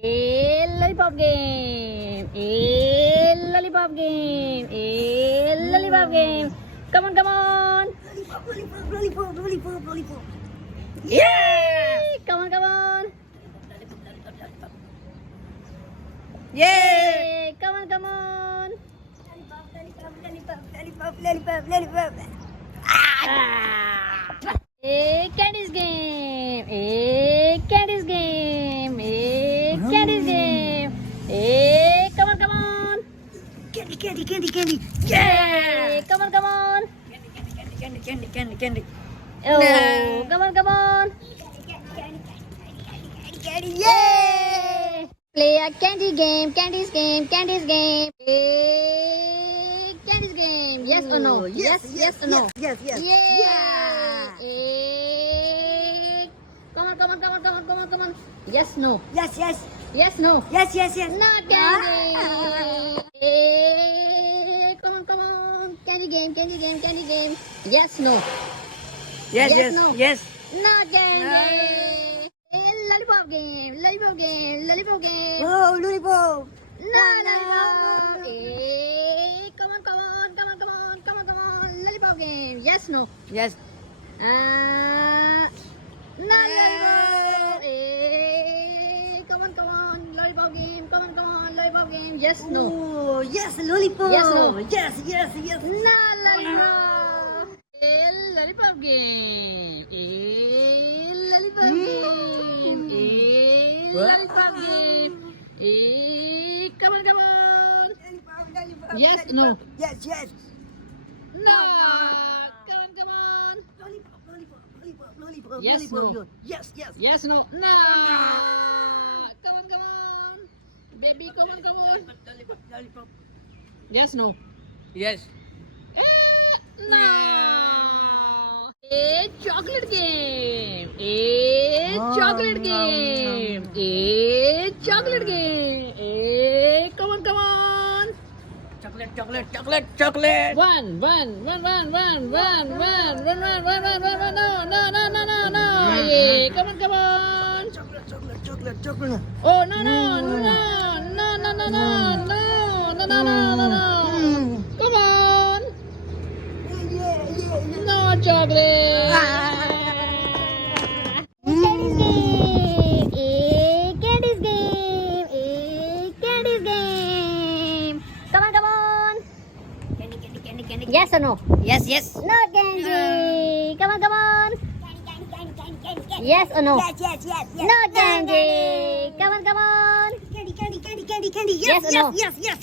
A lollipop game. A lollipop game. A lollipop game. Come on, come on. Lollipop. Yay! Come on, come on. Yay! Come on, come on. Lollipop. A candies game. A candies game. A candies game. A come on. Candy. Yay! Come on. Candy. Oh, come on. Yay! Play a candies game. A candies game. Yes or no? Yes or no? Yes. Yeah. Come on. Yes, no. Yes. Yes, no. Yes. Not candy. Come on. Candy game. Yes, no. Yes, no. Yes. Not candy. Lollipop game. Oh, lollipop. No. Come on. Lollipop game. Yes, no. Yes. No, lollipop. Come on. Lollipop game. Lollipop game. Yes, no. Oh, yes, lollipop. Yes, no. Yes. No, lollipop. Lollipop game. Lollipop game. Lollipop game. Come on. Lollipop. Yes, no. Yes. No. Come on. Lollipop. Yes, no. Yes. Yes, no. No. Come on. Baby, come on. Lollipop. Yes, no. Yes. No. A chocolate game. A chocolate game. Come on. Chocolate. Run. No. Yeah. Come on. Chocolate. Oh, no. Come on. Yeah. No chocolate. Candies game. Come on. Candy. Yes or no? Yes. No candy. Come on. Yes or no? Yes. No candy. Come on. Candy. Yes or no? Yes. Yeah.